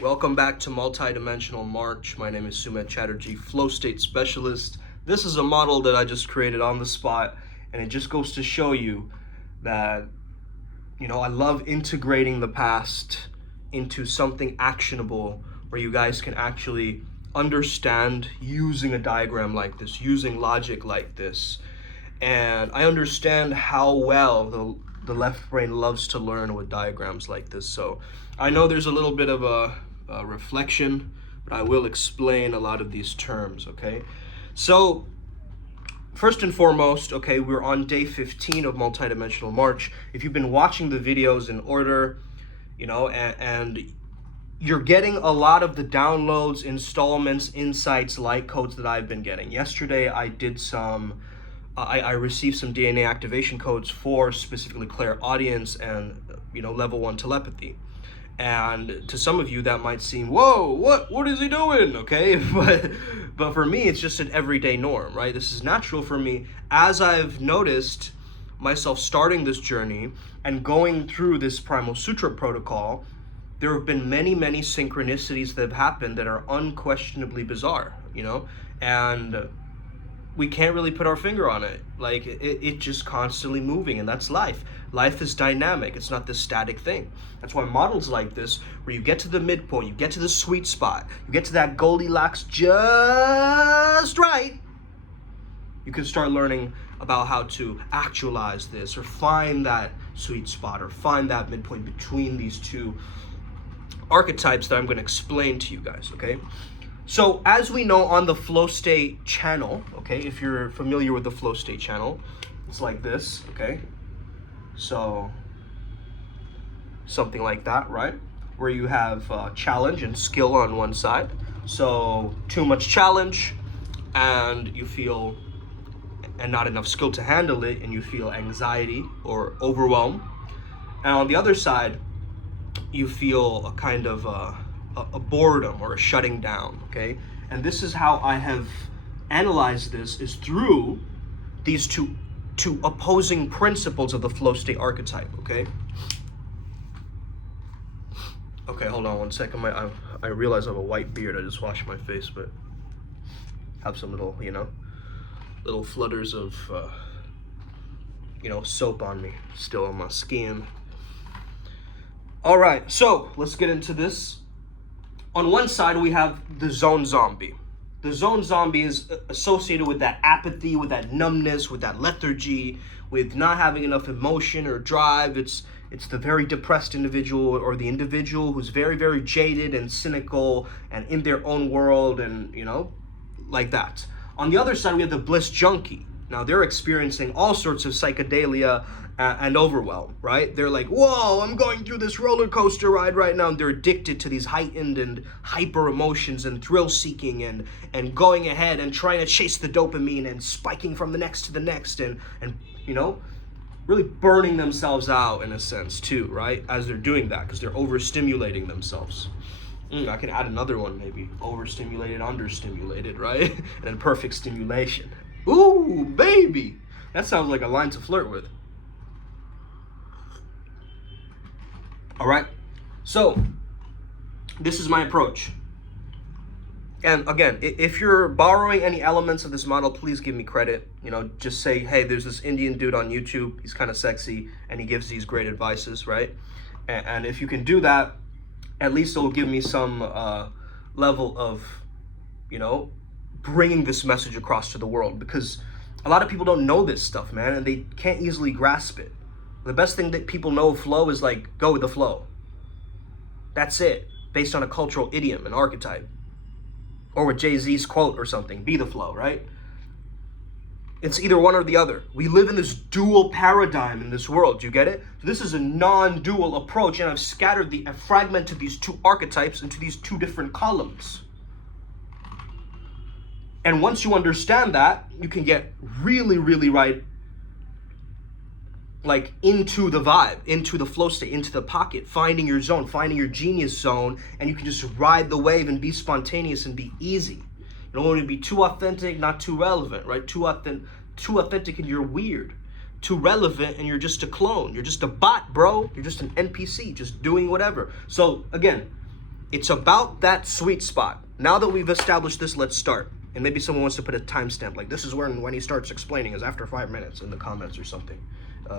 Welcome back to Multidimensional March. My name is Sumit Chatterjee, Flow State Specialist. This is a model that I just created on the spot, and it just goes to show you that, I love integrating the past into something actionable where you guys can actually understand using a diagram like this, using logic like this. And I understand how well the left brain loves to learn with diagrams like this. So I know there's a little bit of a reflection, but I will explain a lot of these terms, okay? So first and foremost, okay, we're on day 15 of Multidimensional March. If you've been watching the videos in order, and you're getting a lot of the downloads, installments, insights, light codes that I've been getting. Yesterday, I did I received some DNA activation codes for specifically clairaudience and, level 1 telepathy. And to some of you that might seem, whoa, what is he doing? Okay, but for me, it's just an everyday norm, right? This is natural for me as I've noticed myself starting this journey and going through this Primal Sutra protocol. There have been many synchronicities that have happened that are unquestionably bizarre, and we can't really put our finger on it. Like it just constantly moving, and that's life. Life is dynamic. It's not this static thing. That's why models like this, where you get to the midpoint, you get to the sweet spot, you get to that Goldilocks just right, you can start learning about how to actualize this or find that sweet spot or find that midpoint between these two archetypes that I'm going to explain to you guys, okay? So as we know on the Flow State channel, okay, if you're familiar with the Flow State channel, it's like this, okay? So something like that, right? Where you have challenge and skill on one side. So too much challenge and you feel, and not enough skill to handle it, and you feel anxiety or overwhelm. And on the other side, you feel a kind of a boredom or a shutting down, okay? And this is how I have analyzed this, is through these two opposing principles of the flow state archetype, okay? Okay, hold on one second. I realize I have a white beard. I just washed my face, but have some little, little flutters of, soap on me, still on my skin. All right, so let's get into this. On one side, we have the zone zombie. The zone zombie is associated with that apathy, with that numbness, with that lethargy, with not having enough emotion or drive. It's the very depressed individual, or the individual who's very jaded and cynical and in their own world, and, like that. On the other side, we have the bliss junkie. Now, they're experiencing all sorts of psychedelia and overwhelm, right? They're like, whoa, I'm going through this roller coaster ride right now. And they're addicted to these heightened and hyper emotions and thrill seeking and going ahead and trying to chase the dopamine and spiking from the next to the next and really burning themselves out in a sense too, right? As they're doing that, because they're overstimulating themselves. I can add another one, maybe. Overstimulated, understimulated, right? And then perfect stimulation. Ooh, baby. That sounds like a line to flirt with. All right, so this is my approach. And again, if you're borrowing any elements of this model, please give me credit. Just say, hey, there's this Indian dude on YouTube. He's kind of sexy and he gives these great advices, right? And if you can do that, at least it'll give me some level of, bringing this message across to the world, because a lot of people don't know this stuff, man, and they can't easily grasp it. The best thing that people know of flow is like, go with the flow. That's it, based on a cultural idiom, an archetype. Or with Jay-Z's quote or something, be the flow, right? It's either one or the other. We live in this dual paradigm in this world, do you get it? So this is a non-dual approach, and I've fragmented these two archetypes into these two different columns. And once you understand that, you can get really right, like into the vibe, into the flow state, into the pocket, finding your zone, finding your genius zone, and you can just ride the wave and be spontaneous and be easy. You don't want to be too authentic, not too relevant, right? Too authentic and you're weird. Too relevant and you're just a clone. You're just a bot, bro. You're just an NPC, just doing whatever. So again, It's about that sweet spot. Now that we've established this, let's start. And maybe someone wants to put a timestamp, like this is when he starts explaining, is after 5 minutes in the comments or something,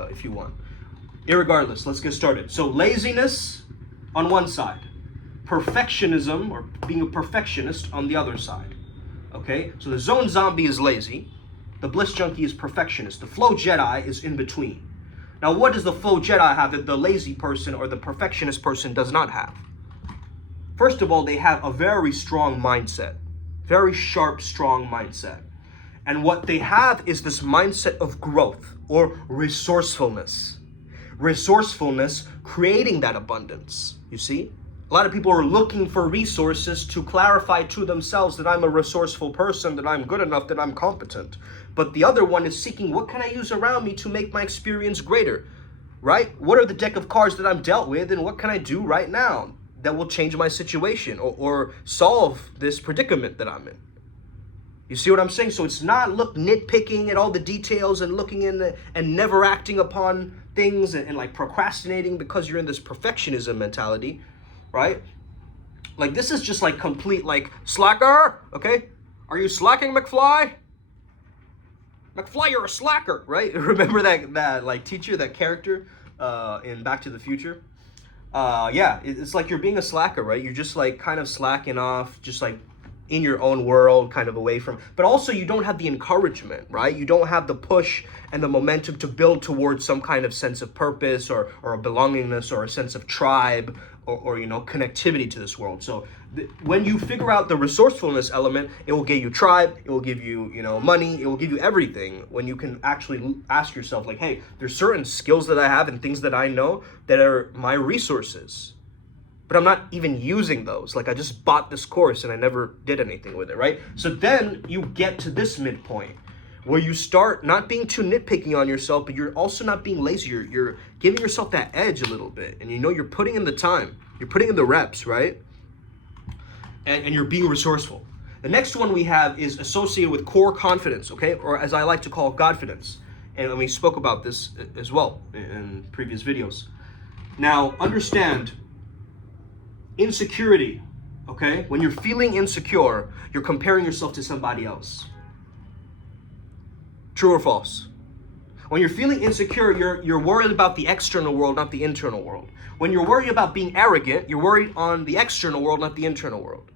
if you want. Irregardless, let's get started. So laziness on one side, perfectionism or being a perfectionist on the other side. Okay, so the zone zombie is lazy, the bliss junkie is perfectionist, the flow Jedi is in between. Now, what does the flow Jedi have that the lazy person or the perfectionist person does not have? First of all, they have a very strong mindset, very sharp, strong mindset. And what they have is this mindset of growth or resourcefulness. Resourcefulness creating that abundance, you see? A lot of people are looking for resources to clarify to themselves that I'm a resourceful person, that I'm good enough, that I'm competent. But the other one is seeking, what can I use around me to make my experience greater, right? What are the deck of cards that I'm dealt with, and what can I do right now that will change my situation or solve this predicament that I'm in? You see what I'm saying? So it's not nitpicking at all the details and looking in and never acting upon things and like procrastinating because you're in this perfectionism mentality, right? Like this is just like complete like slacker, okay? Are you slacking, McFly? McFly, you're a slacker, right? Remember that like teacher, that character in Back to the Future? Yeah, it's like you're being a slacker, right? You're just like kind of slacking off, just like in your own world, kind of away from, but also you don't have the encouragement, right? You don't have the push and the momentum to build towards some kind of sense of purpose or a belongingness or a sense of tribe or you know, connectivity to this world. So when you figure out the resourcefulness element, it will give you tribe, it will give you, you know, money, it will give you everything when you can actually ask yourself like, hey, there's certain skills that I have and things that I know that are my resources, but I'm not even using those. Like I just bought this course and I never did anything with it, right? So then you get to this midpoint where you start not being too nitpicky on yourself, but you're also not being lazy. You're giving yourself that edge a little bit. And you know you're putting in the time. You're putting in the reps, right? And you're being resourceful. The next one we have is associated with core confidence, okay? Or as I like to call Godfidence. And we spoke about this as well in previous videos. Now, understand insecurity, okay? When you're feeling insecure, you're comparing yourself to somebody else. True or false? When you're feeling insecure, you're worried about the external world, not the internal world. When you're worried about being arrogant, you're worried on the external world, not the internal world.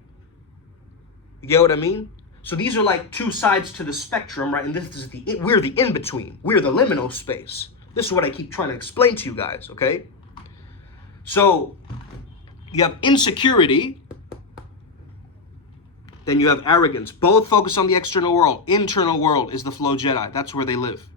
You get what I mean? So these are like two sides to the spectrum, right? And this is we're the in-between. We're the liminal space. This is what I keep trying to explain to you guys, okay? So you have insecurity, then you have arrogance. Both focus on the external world. Internal world is the flow Jedi. That's where they live.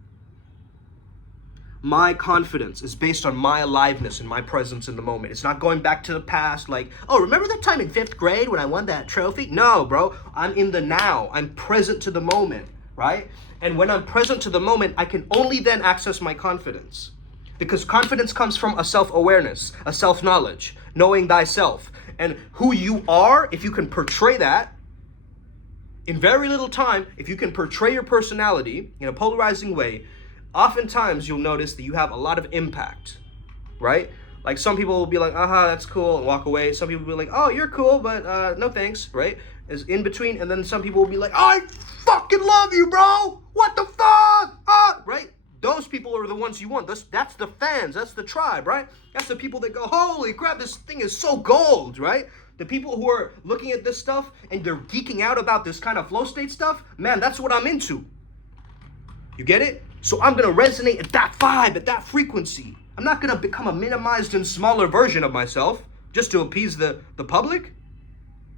My confidence is based on my aliveness and my presence in the moment. It's not going back to the past like, oh, remember that time in 5th grade when I won that trophy? No, bro. I'm in the now. I'm present to the moment, right? And when I'm present to the moment, I can only then access my confidence. Because confidence comes from a self-awareness, a self-knowledge, knowing thyself. And who you are, if you can portray that, in very little time, if you can portray your personality in a polarizing way, oftentimes you'll notice that you have a lot of impact, right? Like some people will be like, aha, that's cool, and walk away. Some people will be like, oh, you're cool, but no thanks, right? Is in between, and then some people will be like, I fucking love you, bro! What the fuck? Right? Those people are the ones you want. That's the fans, that's the tribe, right? That's the people that go, holy crap, this thing is so gold, right? The people who are looking at this stuff and they're geeking out about this kind of flow state stuff, man, that's what I'm into. You get it? So I'm going to resonate at that vibe, at that frequency. I'm not going to become a minimized and smaller version of myself just to appease the public.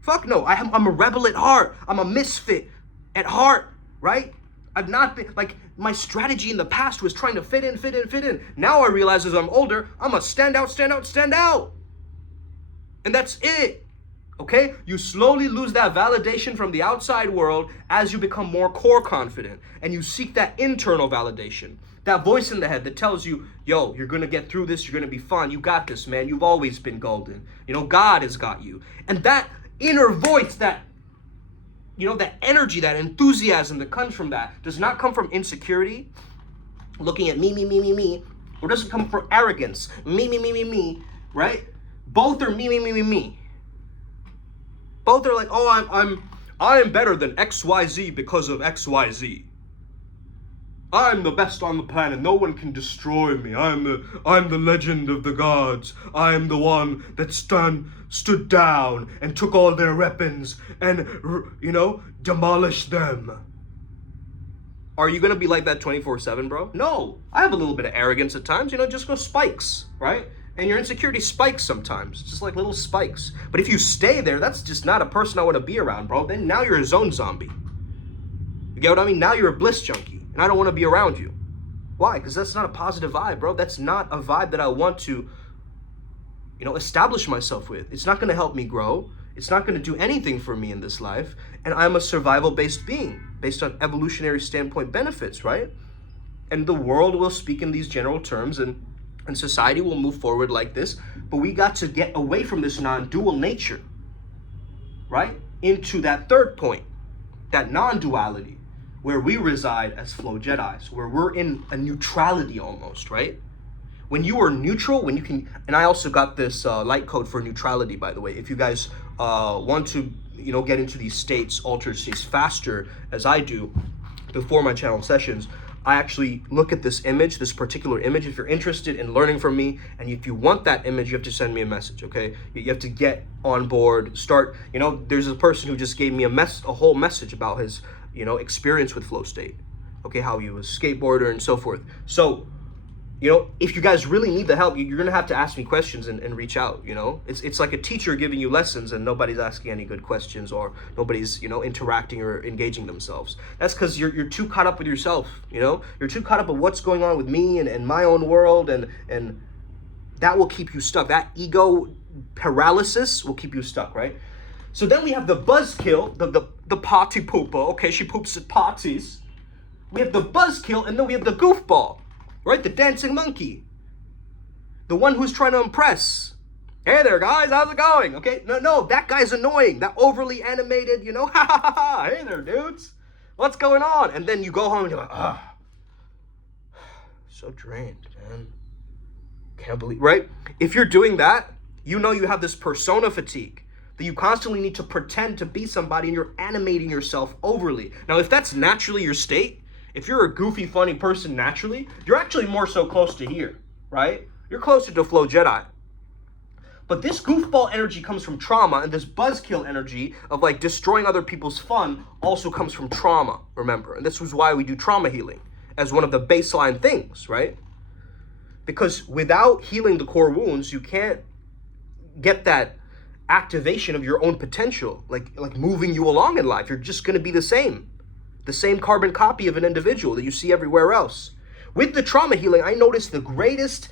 Fuck no. I'm a rebel at heart. I'm a misfit at heart, right? I've not been, like, my strategy in the past was trying to fit in. Now I realize as I'm older, I'm a stand out. And that's it. Okay? You slowly lose that validation from the outside world as you become more core confident and you seek that internal validation. That voice in the head that tells you, yo, you're going to get through this. You're going to be fine. You got this, man. You've always been golden. You know, God has got you. And that inner voice, that, you know, that energy, that enthusiasm that comes from that does not come from insecurity, looking at me, or doesn't come from arrogance, me, right? Both are me. Both are like, oh, I'm better than XYZ because of XYZ. I'm the best on the planet. No one can destroy me. I'm the legend of the gods. I'm the one that stood down and took all their weapons and, demolished them. Are you gonna be like that 24/7, bro? No. I have a little bit of arrogance at times. Just go spikes, right? And your insecurity spikes sometimes. It's just like little spikes. But if you stay there, that's just not a person I want to be around, bro. Then now you're a zone zombie. You get what I mean? Now you're a bliss junkie. And I don't want to be around you. Why? Because that's not a positive vibe, bro. That's not a vibe that I want to, establish myself with. It's not going to help me grow. It's not going to do anything for me in this life. And I'm a survival-based being, based on evolutionary standpoint benefits, right? And the world will speak in these general terms, and society will move forward like this. But we got to get away from this non-dual nature, right? Into that third point, that non-duality, where we reside as flow Jedis, where we're in a neutrality almost, right? When you are neutral, when you can, and I also got this light code for neutrality, by the way. If you guys want to, get into these states, altered states faster, as I do, before my channel sessions, I actually look at this image, this particular image. If you're interested in learning from me, and if you want that image, you have to send me a message, okay? You have to get on board, start, there's a person who just gave me a whole message about his, experience with flow state, okay, how he was a skateboarder and so forth. So, if you guys really need the help, you're gonna have to ask me questions and reach out. It's like a teacher giving you lessons and nobody's asking any good questions, or nobody's interacting or engaging themselves. That's because you're too caught up with yourself. You're too caught up with what's going on with me and my own world, and that will keep you stuck. That ego paralysis will keep you stuck, right? So then we have the buzzkill, the party pooper. Okay, she poops at parties. We have the buzzkill, and then we have the goofball, right? The dancing monkey. The one who's trying to impress. Hey there, guys, how's it going? Okay, no, that guy's annoying. That overly animated, ha ha ha ha. Hey there, dudes. What's going on? And then you go home and you're like, so drained, man. Can't believe, right? If you're doing that, you have this persona fatigue. That you constantly need to pretend to be somebody, and you're animating yourself overly. Now, if that's naturally your state, if you're a goofy, funny person naturally, you're actually more so close to here, right? You're closer to flow Jedi. But this goofball energy comes from trauma, and this buzzkill energy of like destroying other people's fun also comes from trauma, remember? And this was why we do trauma healing as one of the baseline things, right? Because without healing the core wounds, you can't get that activation of your own potential, like moving you along in life. You're just going to be the same carbon copy of an individual that you see everywhere else. With the trauma healing, I noticed the greatest,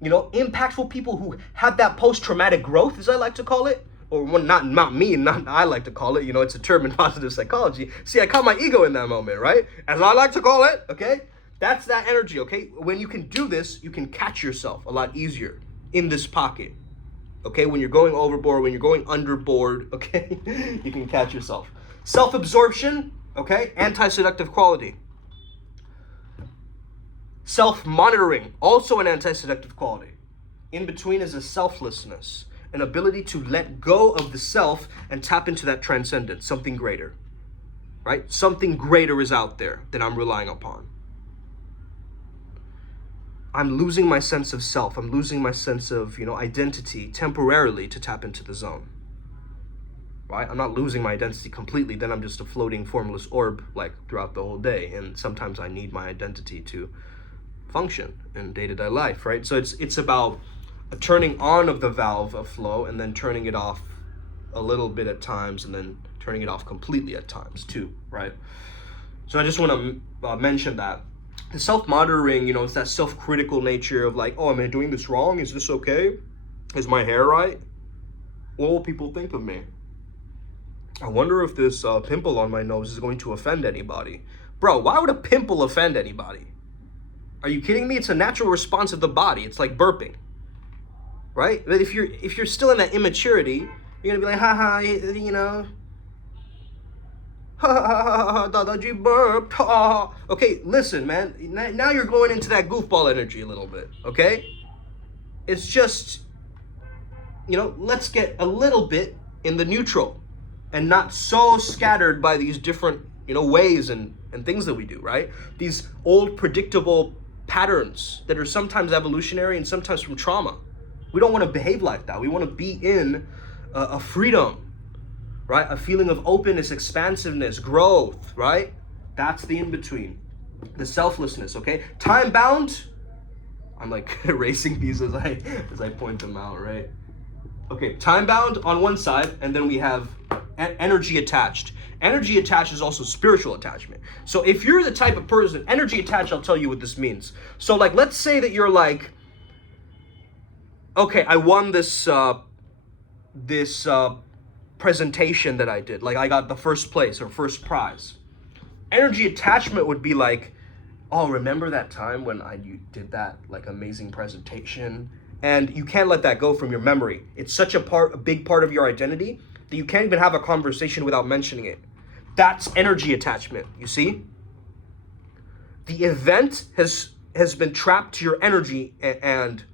impactful people who have that post-traumatic growth, as I like to call it, or not me, not I like to call it, it's a term in positive psychology. See, I caught my ego in that moment, right? As I like to call it, okay? That's that energy, okay? When you can do this, you can catch yourself a lot easier in this pocket. Okay, when you're going overboard, when you're going underboard, okay, you can catch yourself. Self-absorption, okay, anti-seductive quality. Self-monitoring, also an anti-seductive quality. In between is a selflessness, an ability to let go of the self and tap into that transcendence, something greater, right? Something greater is out there that I'm relying upon. I'm losing my sense of self. I'm losing my sense of, identity temporarily to tap into the zone, right? I'm not losing my identity completely. Then I'm just a floating formless orb, like throughout the whole day. And sometimes I need my identity to function in day-to-day life, right? So it's about a turning on of the valve of flow and then turning it off a little bit at times and then turning it off completely at times too, right? So I just want to mention that. The self-monitoring, it's that self-critical nature of like, oh, am I doing this wrong? Is this okay? Is my hair right? What will people think of me? I wonder if this pimple on my nose is going to offend anybody. Bro, why would a pimple offend anybody? Are you kidding me? It's a natural response of the body. It's like burping, right? But if you're still in that immaturity, you're gonna be like, haha, Dadaji burped. Okay, listen, man. Now you're going into that goofball energy a little bit, okay? It's just, let's get a little bit in the neutral. and not so scattered by these different, ways and things that we do, right? These old predictable patterns that are sometimes evolutionary and sometimes from trauma. We don't want to behave like that. We want to be in a freedom, right? A feeling of openness, expansiveness, growth, right? That's the in-between. The selflessness, okay? Time bound. I'm like erasing these as I point them out, right? Okay, time bound on one side, and then we have energy attached. Energy attached is also spiritual attachment. So if you're the type of person, energy attached, I'll tell you what this means. So like, let's say that you're like, okay, I won this presentation that I did. Like I got the first place or first prize. Energy attachment would be like, oh, remember that time when you did that like amazing presentation? And you can't let that go from your memory. It's such a big part of your identity that you can't even have a conversation without mentioning it. That's energy attachment, you see? The event has been trapped to your energy, and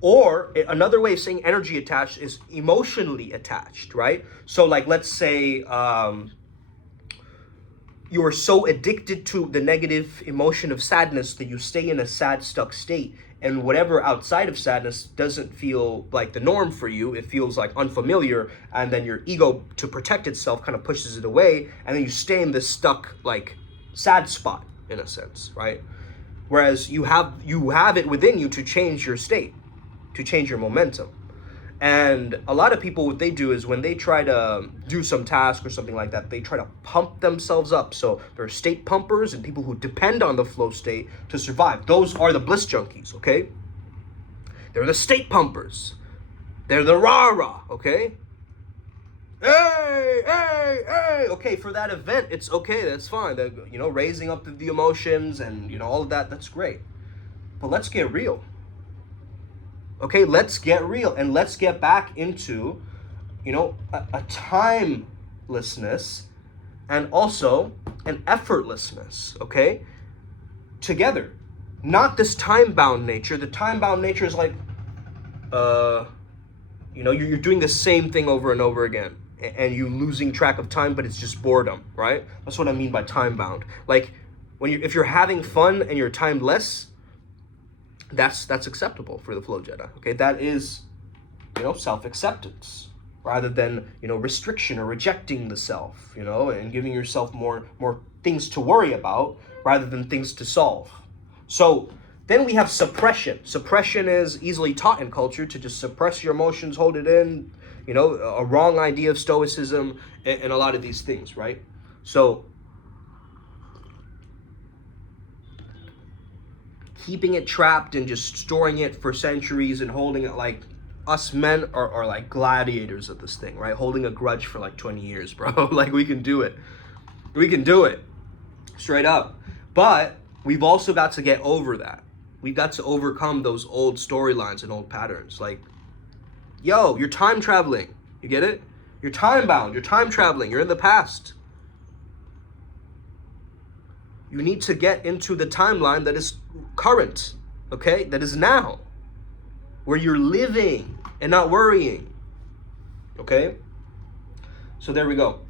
or another way of saying energy attached is emotionally attached, right? So like, let's say you are so addicted to the negative emotion of sadness that you stay in a sad, stuck state, and whatever outside of sadness doesn't feel like the norm for you. It feels like unfamiliar, and then your ego, to protect itself, kind of pushes it away, and then you stay in this stuck, like, sad spot, in a sense, right? Whereas you have it within you to change your state, to change your momentum. And a lot of people, what they do is when they try to do some task or something like that, they try to pump themselves up. So there are state pumpers and people who depend on the flow state to survive. Those are the bliss junkies, okay? They're the state pumpers. They're the rah-rah, okay? Hey, hey, hey! Okay, for that event, it's okay, that's fine. Raising up the emotions and, all of that, that's great. But let's get real. Okay, let's get real, and let's get back into, a timelessness and also an effortlessness, okay? Together. Not this time-bound nature. The time-bound nature is like, you're doing the same thing over and over again, and you losing track of time, but it's just boredom, right? That's what I mean by time-bound. Like, if you're having fun and you're timeless, that's acceptable for the Flow Jedi. Okay, that is, self-acceptance rather than, restriction or rejecting the self, and giving yourself more things to worry about rather than things to solve. So then we have suppression. Suppression is easily taught in culture to just suppress your emotions, hold it in, a wrong idea of stoicism and a lot of these things, right? So keeping it trapped and just storing it for centuries and holding it, like, us men are like gladiators of this thing, right? Holding a grudge for like 20 years, bro. Like, we can do it. We can do it. Straight up. But we've also got to get over that. We've got to overcome those old storylines and old patterns. Like, yo, you're time traveling. You get it? You're time bound. You're time traveling. You're in the past. You need to get into the timeline that is current, okay? That is now, where you're living and not worrying, okay? So there we go.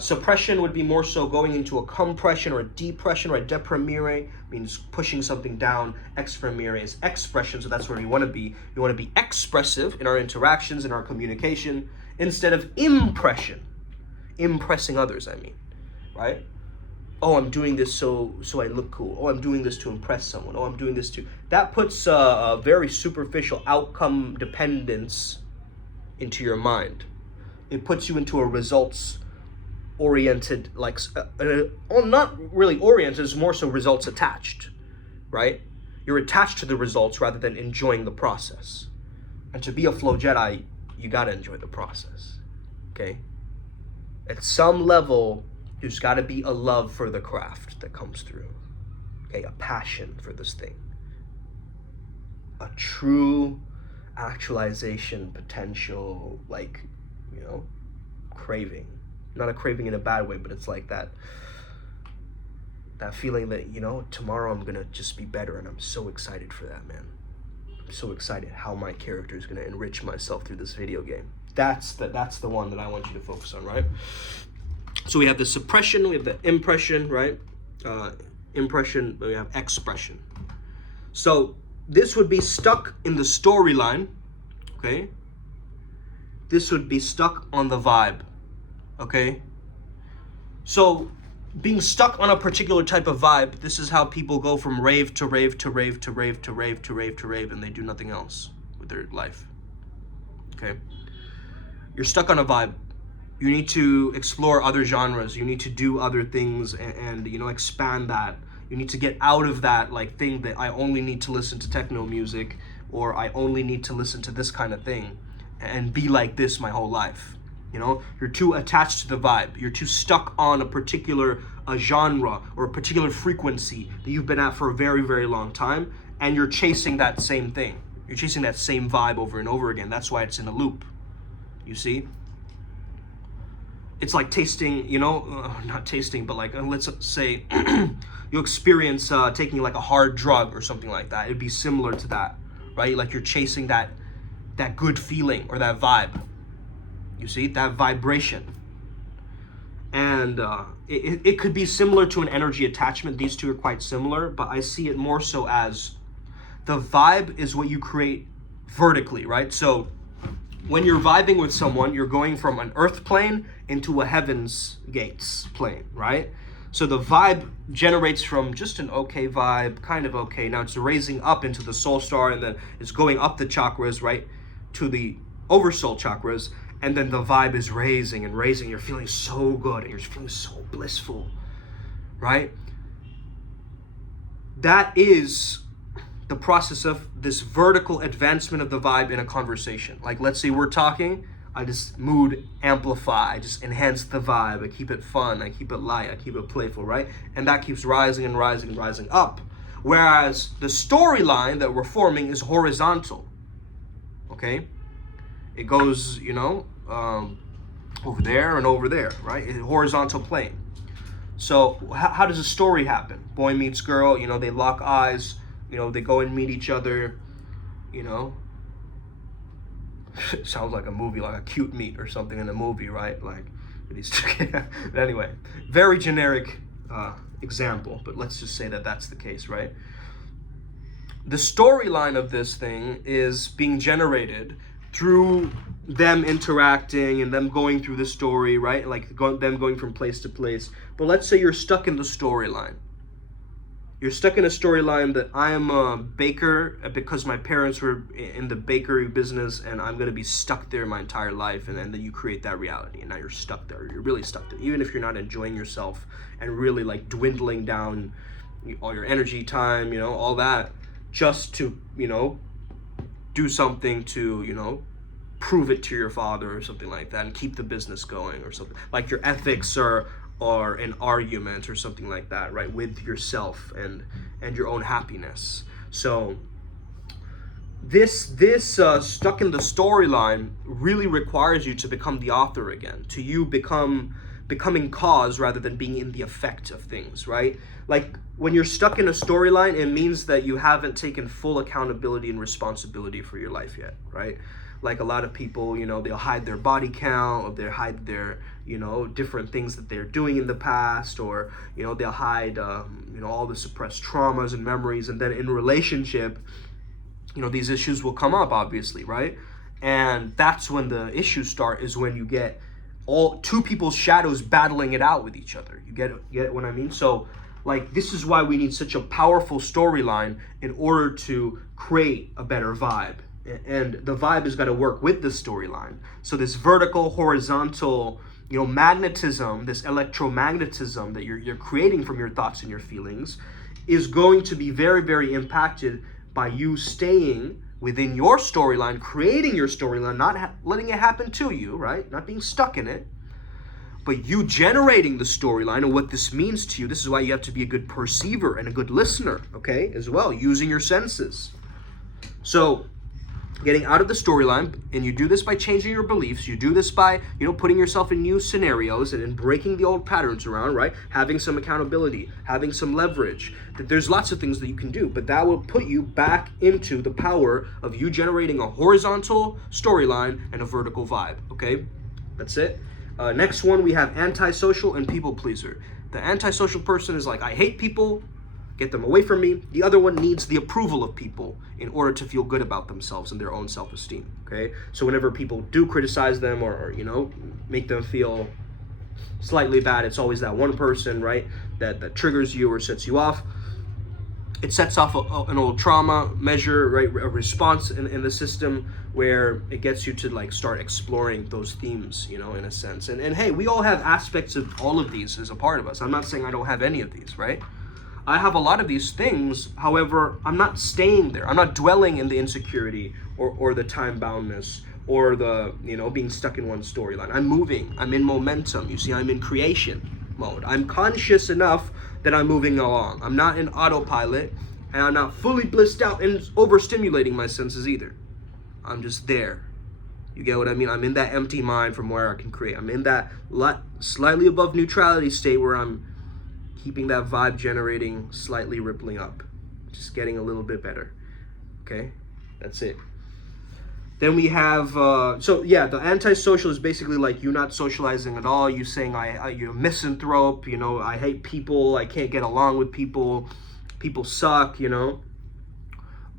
Suppression would be more so going into a compression or a depression, right? Deprimere means pushing something down. Exprimere is expression, so that's where you want to be. You want to be expressive in our interactions, in our communication, instead of impression. Impressing others, I mean, right? Oh, I'm doing this so I look cool. Oh, I'm doing this to impress someone. Oh, I'm doing this to... That puts a very superficial outcome dependence into your mind. It puts you into a results-oriented, like... not really oriented, it's more so results attached, right? You're attached to the results rather than enjoying the process. And to be a Flow Jedi, you gotta enjoy the process, okay? At some level, there's got to be a love for the craft that comes through, okay? A passion for this thing. A true actualization potential, like, craving. Not a craving in a bad way, but it's like that feeling that, tomorrow I'm going to just be better, and I'm so excited for that, man. I'm so excited how my character is going to enrich myself through this video game. That's the one that I want you to focus on, right? So we have the suppression, we have the impression, right? Impression, we have expression. So this would be stuck in the storyline, okay? This would be stuck on the vibe, okay? So being stuck on a particular type of vibe, this is how people go from rave to rave to rave to rave to rave to rave to rave, and they do nothing else with their life, okay? You're stuck on a vibe. You need to explore other genres. You need to do other things and you know, expand that. You need to get out of that like thing that I only need to listen to techno music, or I only need to listen to this kind of thing and be like this my whole life. You know, you're too attached to the vibe. You're too stuck on a particular genre or a particular frequency that you've been at for a very, very long time, and you're chasing that same thing. You're chasing that same vibe over and over again. That's why it's in a loop. You see? It's like tasting, you know, not tasting, but like, let's say you experience taking like a hard drug or something like that. It'd be similar to that, right? Like you're chasing that good feeling or that vibe. You see, that vibration. And it could be similar to an energy attachment. These two are quite similar, but I see it more so as the vibe is what you create vertically, right? So when you're vibing with someone, you're going from an earth plane into a heavens gates plane, right? So the vibe generates from just an okay vibe, kind of okay. Now it's raising up into the soul star, and then it's going up the chakras, right, to the oversoul chakras. And then the vibe is raising and raising. You're feeling so good and you're feeling so blissful, right? That is the process of this vertical advancement of the vibe in a conversation. Like, let's say we're talking, I just mood amplify, I just enhance the vibe, I keep it fun, I keep it light, I keep it playful, right? And that keeps rising and rising and rising up. Whereas the storyline that we're forming is horizontal, okay? It goes, you know, over there and over there, right? In horizontal plane. So how does a story happen? Boy meets girl, you know, they lock eyes, you know, they go and meet each other, you know. Sounds like a movie, like a cute meet or something in a movie, right? Like these two. But anyway, very generic example, but let's just say that that's the case, right? The storyline of this thing is being generated through them interacting and them going through the story, right? Like them going from place to place. But let's say you're stuck in the storyline. You're stuck in a storyline that I am a baker because my parents were in the bakery business, and I'm going to be stuck there my entire life. And then you create that reality, and now you're stuck there. You're really stuck there. Even if you're not enjoying yourself and really like dwindling down all your energy, time, you know, all that, just to, you know, do something to, you know, prove it to your father or something like that and keep the business going or something. Like your ethics are an argument or something like that, right, with yourself and your own happiness. So this stuck in the storyline really requires you to become the author again, to you becoming cause rather than being in the effect of things, right? Like when you're stuck in a storyline, it means that you haven't taken full accountability and responsibility for your life yet, right? Like a lot of people, you know, they'll hide their body count, or they'll hide their, you know, different things that they're doing in the past, or, you know, they'll hide, you know, all the suppressed traumas and memories. And then in relationship, you know, these issues will come up, obviously, right? And that's when the issues start, is when you get two people's shadows battling it out with each other. You get what I mean? So, like, this is why we need such a powerful storyline in order to create a better vibe. And the vibe has got to work with the storyline. So this vertical, horizontal, you know, magnetism, this electromagnetism that you're creating from your thoughts and your feelings is going to be very, very impacted by you staying within your storyline, creating your storyline, not letting it happen to you, right? Not being stuck in it, but you generating the storyline and what this means to you. This is why you have to be a good perceiver and a good listener, okay, as well, using your senses. So getting out of the storyline, and you do this by changing your beliefs. You do this by, putting yourself in new scenarios and breaking the old patterns around, right? Having some accountability, having some leverage. There's lots of things that you can do, but that will put you back into the power of you generating a horizontal storyline and a vertical vibe, okay? That's it. Next one, we have antisocial and people pleaser. The antisocial person is like, I hate people, get them away from me. The other one needs the approval of people in order to feel good about themselves and their own self-esteem, okay? So whenever people do criticize them or make them feel slightly bad, it's always that one person, right, that triggers you or sets you off. It sets off an old trauma measure, right, a response in the system where it gets you to like start exploring those themes, in a sense. And hey, we all have aspects of all of these as a part of us. I'm not saying I don't have any of these, right? I have a lot of these things. However, I'm not staying there. I'm not dwelling in the insecurity or the time boundness or the, being stuck in one storyline. I'm moving. I'm in momentum. You see, I'm in creation mode. I'm conscious enough that I'm moving along. I'm not in autopilot, and I'm not fully blissed out and overstimulating my senses either. I'm just there. You get what I mean? I'm in that empty mind from where I can create. I'm in that slightly above neutrality state where I'm keeping that vibe generating, slightly rippling up, just getting a little bit better. Okay, that's it. Then we have, the antisocial is basically like you not socializing at all. You saying you're a misanthrope. I hate people. I can't get along with people. People suck. Kind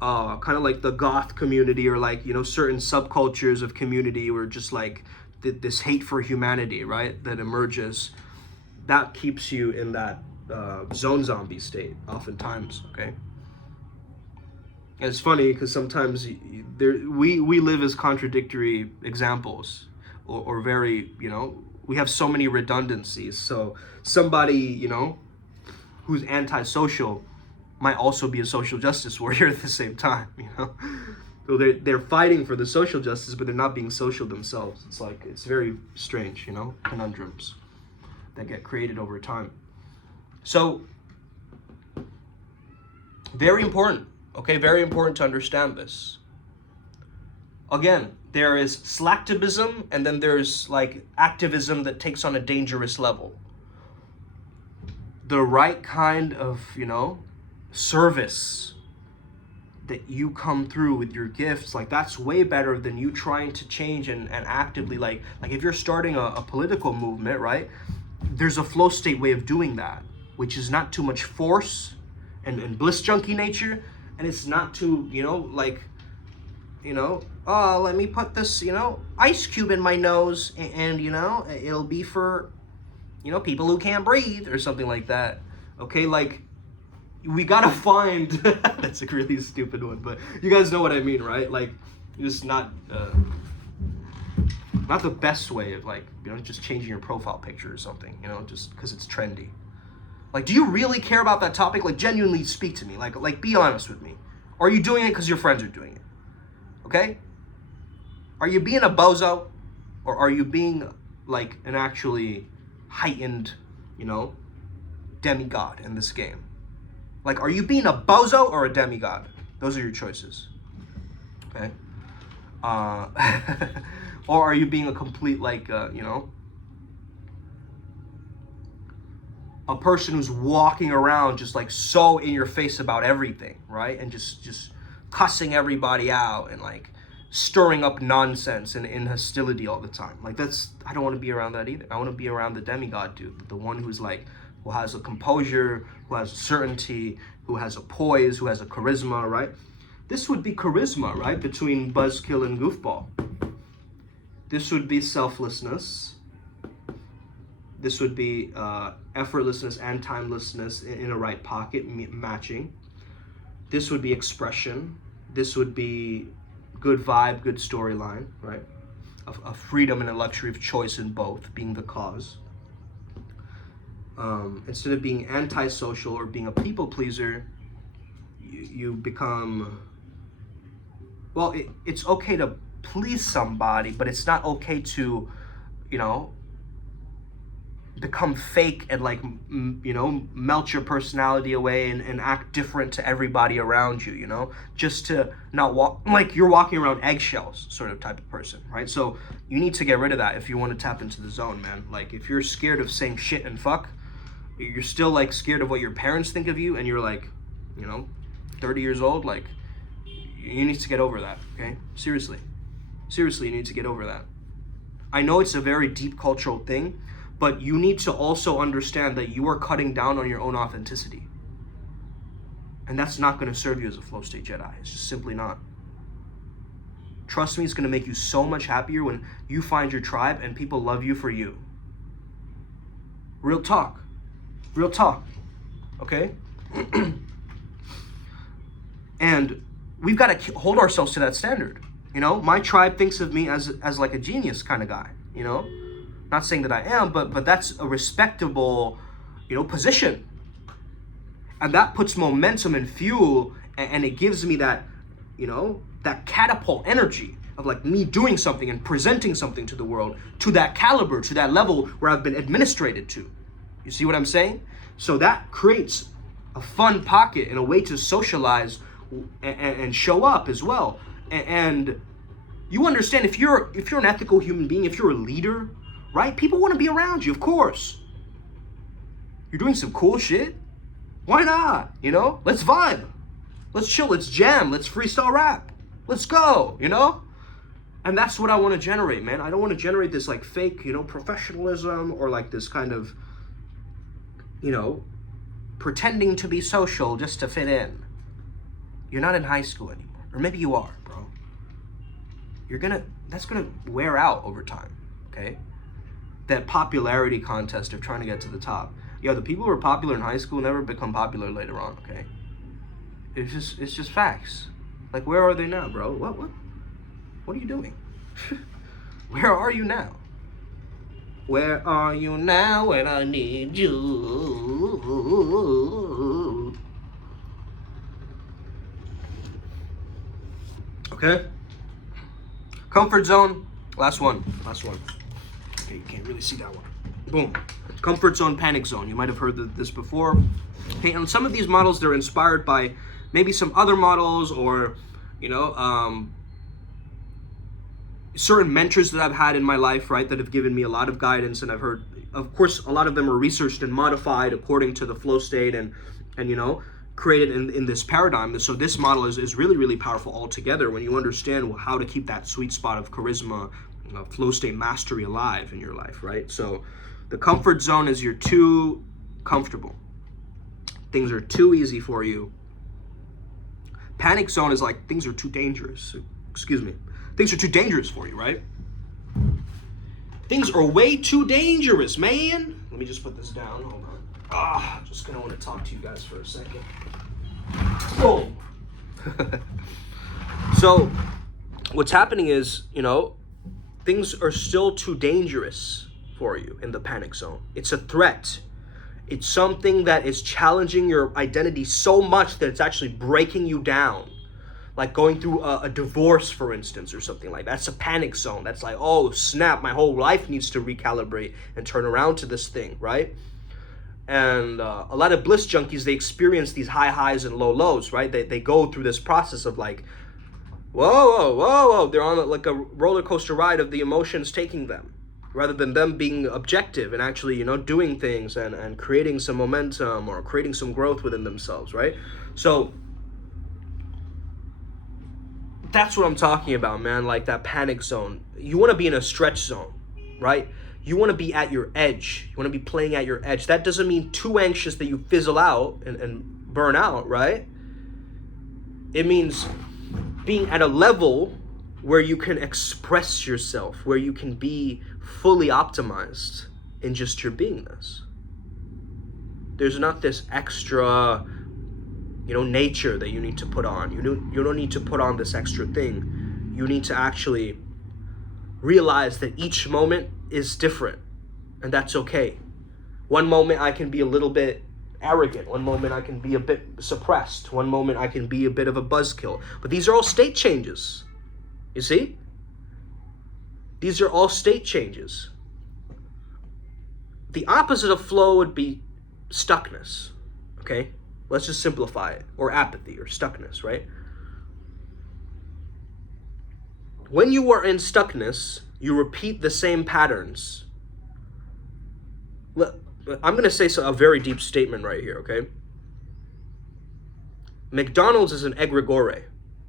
of like the goth community or like certain subcultures of community where just like this hate for humanity, right, that emerges. That keeps you in that zone zombie state oftentimes, okay? And it's funny because sometimes we live as contradictory examples or very, we have so many redundancies. So somebody, who's antisocial might also be a social justice warrior at the same time, So they're fighting for the social justice, but they're not being social themselves. It's like, it's very strange, conundrums that get created over time. So, very important, okay? Very important to understand this. Again, there is slacktivism, and then there's like activism that takes on a dangerous level. The right kind of, service that you come through with your gifts, like that's way better than you trying to change and actively like if you're starting a political movement, right? There's a flow state way of doing that, which is not too much force and bliss junkie nature, and it's not too, oh, let me put this, ice cube in my nose and it'll be for, people who can't breathe or something like that. Okay, like we gotta find, that's a really stupid one, but you guys know what I mean, right? Like it's not the best way of like, just changing your profile picture or something, just because it's trendy. Like, do you really care about that topic? Like, genuinely speak to me. Like, be honest with me. Or are you doing it because your friends are doing it? Okay? Are you being a bozo? Or are you being, like, an actually heightened, demigod in this game? Like, are you being a bozo or a demigod? Those are your choices. Okay? Or are you being a complete, like, a person who's walking around just like so in your face about everything, right? And just cussing everybody out and like stirring up nonsense and hostility all the time. Like I don't want to be around that either. I want to be around the demigod dude, the one who's like, who has a composure, who has certainty, who has a poise, who has a charisma, right? This would be charisma, right? Between buzzkill and goofball. This would be selflessness. This would be effortlessness and timelessness in a right pocket, matching. This would be expression. This would be good vibe, good storyline, right? A freedom and a luxury of choice in both, being the cause. Instead of being antisocial or being a people pleaser, you become, well, it's okay to please somebody, but it's not okay to, become fake and like, you know, melt your personality away and act different to everybody around you, you know, just to not walk, like you're walking around eggshells sort of type of person, right? So you need to get rid of that if you want to tap into the zone, man. Like if you're scared of saying shit and fuck, you're still like scared of what your parents think of you, and you're like, you know, 30 years old, like you need to get over that, okay? Seriously, you need to get over that. I know it's a very deep cultural thing, but you need to also understand that you are cutting down on your own authenticity. And that's not going to serve you as a flow state Jedi. It's just simply not. Trust me, it's going to make you so much happier when you find your tribe and people love you for you. Real talk. Real talk. Okay? And we've got to hold ourselves to that standard. You know, my tribe thinks of me as like a genius kind of guy, you know? Not saying that I am, but that's a respectable, you know, position. And that puts momentum and fuel, and it gives me that, you know, that catapult energy of like me doing something and presenting something to the world to that caliber, to that level where I've been administrated to. You see what I'm saying? So that creates a fun pocket and a way to socialize and show up as well. And you understand, if you're an ethical human being, if you're a leader, right? People want to be around you, of course. You're doing some cool shit. Why not? You know, let's vibe. Let's chill, let's jam, let's freestyle rap. Let's go, you know? And that's what I want to generate, man. I don't want to generate this like fake, you know, professionalism or like this kind of, you know, pretending to be social just to fit in. You're not in high school anymore. Or maybe you are, bro. That's gonna wear out over time, okay? That popularity contest of trying to get to the top. Yo, the people who are popular in high school never become popular later on, okay? It's just facts. Like, where are they now, bro? What are you doing? Where are you now? Where are you now when I need you? Okay? Comfort zone. Last one. Okay, you can't really see that one. Boom. Comfort zone, panic zone. You might have heard this before. Okay, and some of these models, they're inspired by maybe some other models, or, you know, certain mentors that I've had in my life, right, that have given me a lot of guidance, and I've heard, of course, a lot of them are researched and modified according to the flow state and you know, created in this paradigm. So this model is really, really powerful altogether when you understand how to keep that sweet spot of charisma, flow state mastery alive in your life, right? So the comfort zone is you're too comfortable. Things are too easy for you. Panic zone is like things are too dangerous. Excuse me. Things are too dangerous for you, right? Things are way too dangerous, man. Let me just put this down. Hold on. Just gonna want to talk to you guys for a second. Boom. So what's happening is, you know, things are still too dangerous for you in the panic zone. It's a threat. It's something that is challenging your identity so much that it's actually breaking you down. Like going through a divorce, for instance, or something like that. That's a panic zone. That's like, oh, snap, my whole life needs to recalibrate and turn around to this thing, right? And a lot of bliss junkies, they experience these high highs and low lows, right? They go through this process of like, whoa. They're on like a roller coaster ride of the emotions taking them, rather than them being objective and actually, you know, doing things and creating some momentum or creating some growth within themselves, right? So that's what I'm talking about, man. Like that panic zone. You want to be in a stretch zone, right? You want to be at your edge. You want to be playing at your edge. That doesn't mean too anxious that you fizzle out and burn out, right? It means being at a level where you can express yourself, where you can be fully optimized in just your beingness. There's not this extra, you know, nature that you need to put on. You don't need to put on this extra thing. You need to actually realize that each moment is different, and that's okay. One moment I can be a little bit arrogant. One moment I can be a bit suppressed. One moment I can be a bit of a buzzkill. But these are all state changes. You see? These are all state changes. the opposite of flow would be stuckness, okay? Let's just simplify it. Or apathy, or stuckness, right? When you are in stuckness, you repeat the same patterns. I'm going to say a very deep statement right here, okay? McDonald's is an egregore,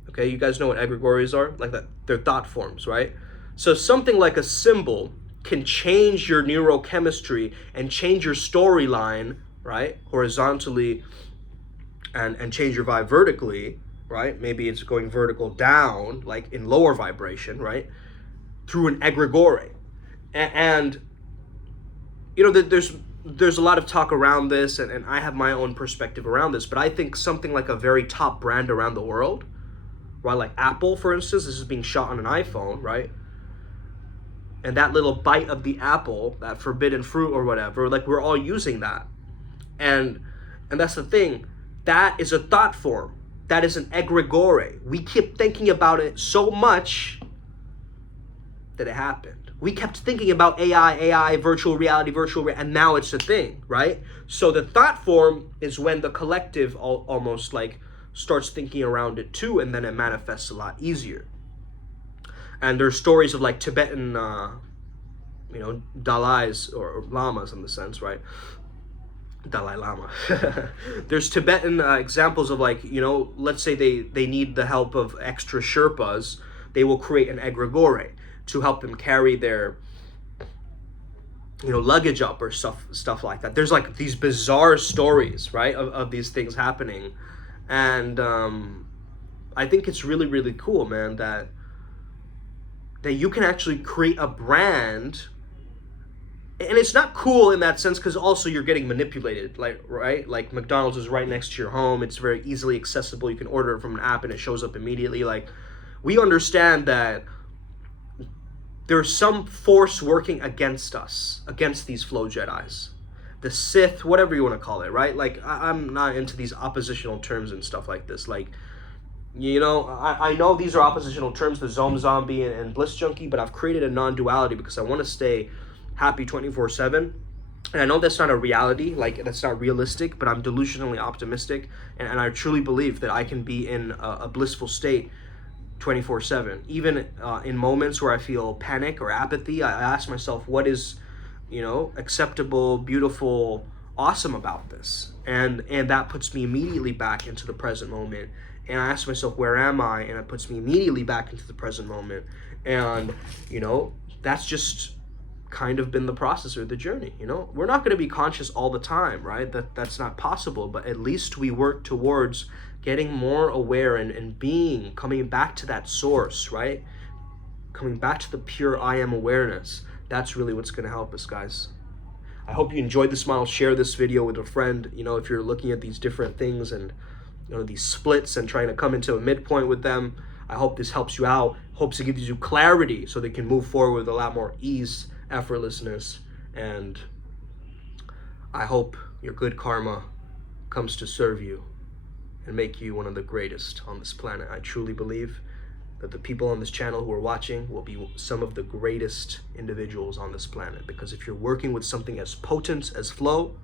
okay? You guys know what egregores are? Like that, they're thought forms, right? So something like a symbol can change your neurochemistry and change your storyline, right? Horizontally, and change your vibe vertically, right? Maybe it's going vertical down, like in lower vibration, right? Through an egregore. And you know, there's a lot of talk around this, and I have my own perspective around this, but I think something like a very top brand around the world, right? Like Apple, for instance, this is being shot on an iPhone, right? And that little bite of the apple, that forbidden fruit or whatever, like we're all using that. And that's the thing. That is a thought form. That is an egregore. We keep thinking about it so much that it happened. We kept thinking about AI, virtual reality, and now it's a thing, right? So the thought form is when the collective almost like starts thinking around it too, and then it manifests a lot easier. And there's stories of like Tibetan, Dalais or lamas in the sense, right? Dalai Lama. There's Tibetan examples of like, let's say they need the help of extra Sherpas, they will create an egregore to help them carry their, luggage up or stuff like that. There's like these bizarre stories, right, of these things happening. And I think it's really, really cool, man, that you can actually create a brand. And it's not cool in that sense because also you're getting manipulated, right? Like McDonald's is right next to your home. It's very easily accessible. You can order it from an app and it shows up immediately. Like, we understand that there's some force working against us, against these flow Jedis. The Sith, whatever you want to call it, right? Like, I'm not into these oppositional terms and stuff like this. Like, I know these are oppositional terms, the Zome Zombie and Bliss Junkie, but I've created a non-duality because I want to stay happy 24/7. And I know that's not a reality, like that's not realistic, but I'm delusionally optimistic, and I truly believe that I can be in a blissful state 24/7. Even in moments where I feel panic or apathy, I ask myself, what is acceptable, beautiful, awesome about this? And that puts me immediately back into the present moment. And I ask myself, where am I? And it puts me immediately back into the present moment. And that's just kind of been the process or the journey. We're not going to be conscious all the time, right? That's not possible, but at least we work towards getting more aware and being, coming back to that source, right? Coming back to the pure I am awareness. That's really what's going to help us, guys. I hope you enjoyed this model. Share this video with a friend, if you're looking at these different things and these splits and trying to come into a midpoint with them. I hope this helps you out, hopes it gives you clarity so they can move forward with a lot more ease, effortlessness, and I hope your good karma comes to serve you and make you one of the greatest on this planet. I truly believe that the people on this channel who are watching will be some of the greatest individuals on this planet, because if you're working with something as potent as flow,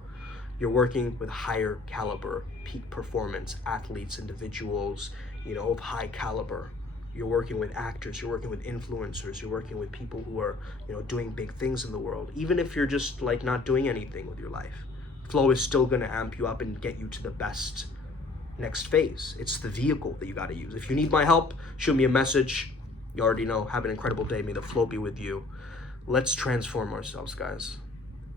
you're working with higher caliber, peak performance athletes, individuals, of high caliber. You're working with actors, you're working with influencers, you're working with people who are, doing big things in the world. Even if you're just like not doing anything with your life, flow is still going to amp you up and get you to the best next phase. It's the vehicle that you got to use. If you need my help, shoot me a message. You already know. Have an incredible day. May the flow be with you. Let's transform ourselves, guys,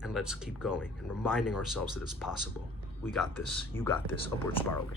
and let's keep going and reminding ourselves that it's possible. We got this. You got this. Upward spiral.